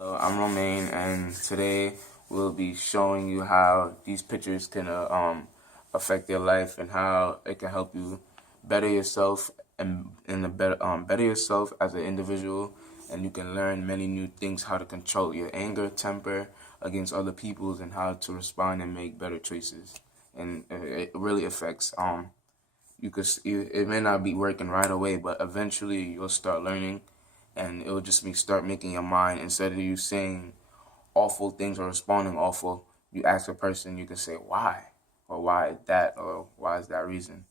I'm Romain, and today we'll be showing you how these pictures can affect your life and how it can help you better yourself and better yourself as an individual, and you can learn many new things: how to control your anger, temper against other people's, and how to respond and make better choices. And it really affects it may not be working right away, but eventually you'll start learning, and it'll just be start making your mind, instead of you saying awful things or responding awful, you ask a person, you can say why, or why that, or why is that reason.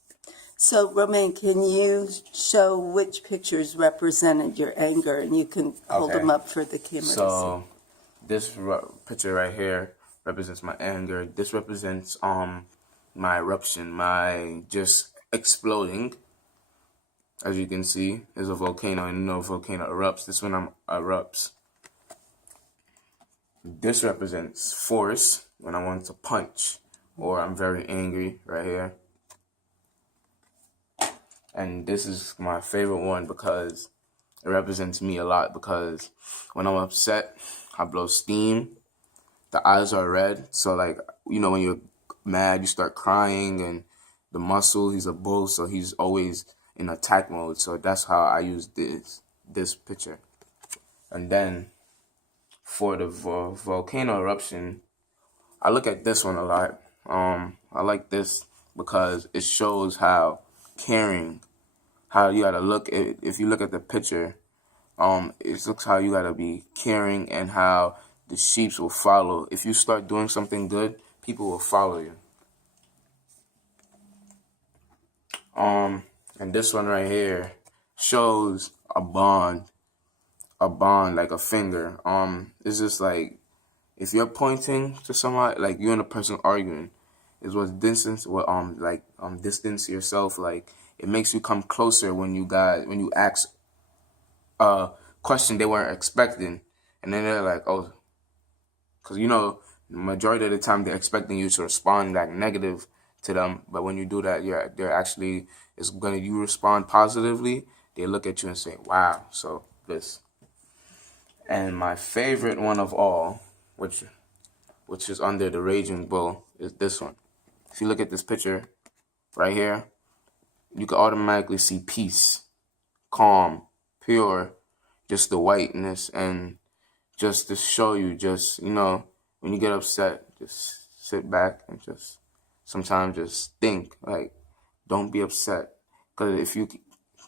So, Romain, can you show which pictures represented your anger, and you can hold Okay. them up for the camera to see? So this picture right here represents my anger. This represents my eruption, my just exploding. As you can see, there's a volcano, and no volcano erupts. This one erupts. This represents force, when I want to punch, or I'm very angry right here. And this is my favorite one because it represents me a lot, because when I'm upset, I blow steam. The eyes are red. So like, when you're mad, you start crying, and the muscle, he's a bull, so he's always in attack mode. So that's how I use this picture. And then for the volcano eruption, I look at this one a lot. I like this because it shows how caring, how you gotta look at, if you look at the picture, it looks how you gotta be caring, and how the sheeps will follow. If you start doing something good, people will follow you. And this one right here shows a bond, like a finger. It's just like, if you're pointing to somebody, like you and a person arguing, is what distance, distance yourself. Like, it makes you come closer when you ask a question they weren't expecting, and then they're like, oh, because majority of the time they're expecting you to respond like negative to them, but when you do that, they're actually, you respond positively. They look at you and say, wow. So this, and my favorite one of all, which is under the raging bull, is this one. If you look at this picture right here, you can automatically see peace, calm, pure, just the whiteness, and just to show you, just, when you get upset, just sit back and just sometimes just think, like, don't be upset. Because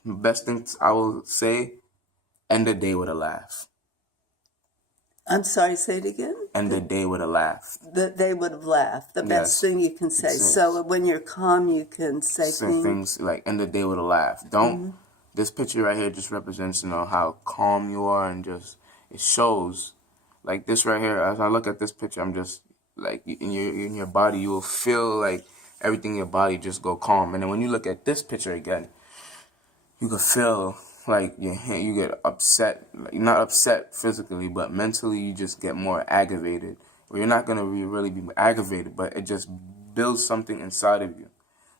best things I will say, end the day with a laugh. I'm sorry, say it again. End the day with a laugh. They would have laughed. The best Yes. thing you can say. So when you're calm, you can say things like end the day with a laugh. Don't. This picture right here just represents, how calm you are, and just, it shows. Like this right here, as I look at this picture, I'm just like, in your body, you will feel like everything in your body just go calm. And then when you look at this picture again, you can feel like you get upset, like not upset physically, but mentally you just get more aggravated. Well, you're not gonna really be aggravated, but it just builds something inside of you.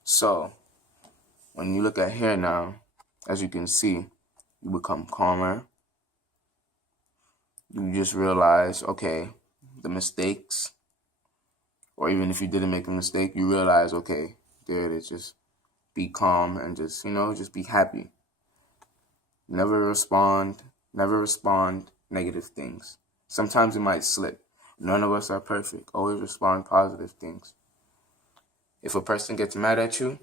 So when you look at here now, as you can see, you become calmer. You just realize, okay, the mistakes, or even if you didn't make a mistake, you realize, okay, there it is. Just be calm and just, just be happy. Never respond negative things. Sometimes it might slip. None of us are perfect. Always respond positive things. If a person gets mad at you,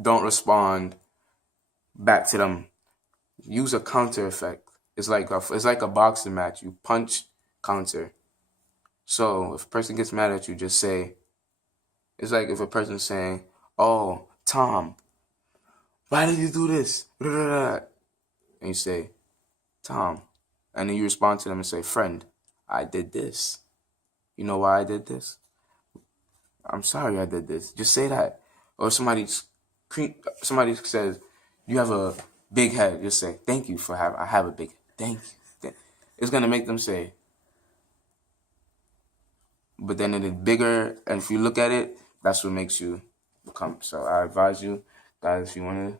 don't respond back to them. Use a counter effect. It's like a boxing match. You punch, counter. So if a person gets mad at you, just say, it's like if a person's saying, oh, Tom, why did you do this? And you say, Tom. And then you respond to them and say, friend, I did this. You know why I did this? I'm sorry I did this. Just say that. Or somebody says, you have a big head. Just say, thank you for I have a big head. Thank you. It's going to make them say. But then it is bigger, and if you look at it, that's what makes you become. So I advise you, guys, if you want to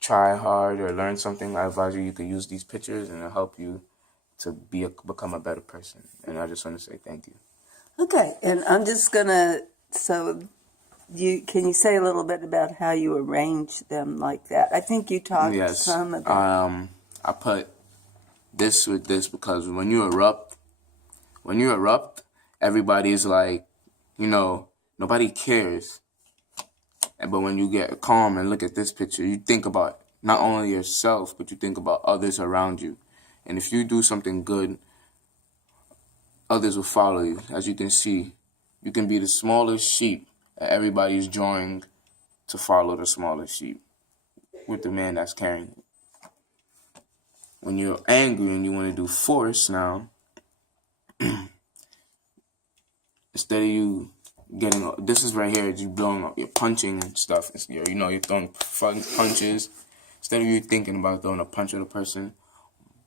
try hard or learn something, I advise you could use these pictures, and it'll help you to become a better person. And I just want to say thank you. Okay, and I'm just gonna. So, can you say a little bit about how you arrange them like that? I think you talked Yes. some about. I put this with this because when you erupt, everybody's like, nobody cares. But when you get calm and look at this picture, you think about not only yourself, but you think about others around you. And if you do something good, others will follow you. As you can see, you can be the smallest sheep, and everybody's drawing to follow the smallest sheep with the man that's carrying it. When you're angry and you want to do force now, instead of you getting, this is right here, you blowing up, you're punching and stuff. You're throwing punches. Instead of you thinking about throwing a punch at a person,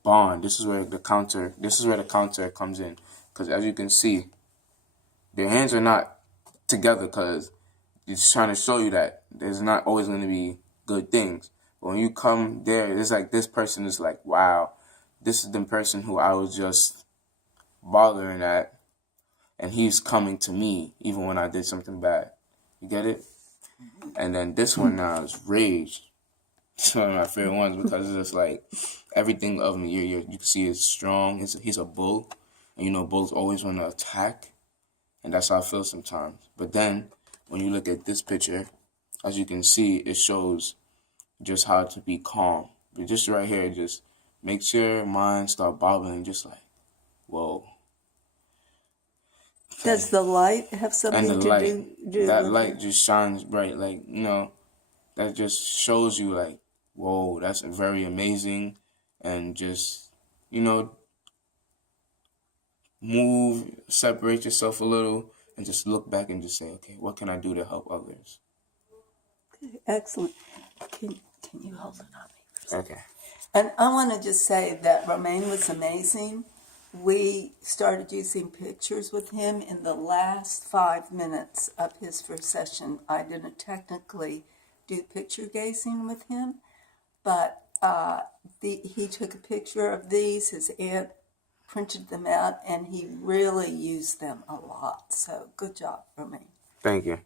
bond. This is where the counter comes in. Because as you can see, their hands are not together because it's trying to show you that there's not always going to be good things. But when you come there, it's like this person is like, wow, this is the person who I was just bothering at, and he's coming to me even when I did something bad. You get it? And then this one now is rage. It's one of my favorite ones because it's just like everything of me. You can see it's strong. He's a bull, and bulls always want to attack, and that's how I feel sometimes. But then when you look at this picture, as you can see, it shows just how to be calm. But just right here, just makes your mind start bobbling, just like, whoa. Does the light have And something the to light, do that with light it? just shines bright, like, that just shows you like, whoa, that's very amazing. And just, move, separate yourself a little, and just look back and just say, okay, what can I do to help others? Excellent. Can you hold it on me for a second? Okay. And I want to just say that Romain was amazing. We started using pictures with him in the last 5 minutes of his first session. I didn't technically do picture gazing with him, but he took a picture of these. His aunt printed them out, and he really used them a lot. So good job, Romain. Thank you.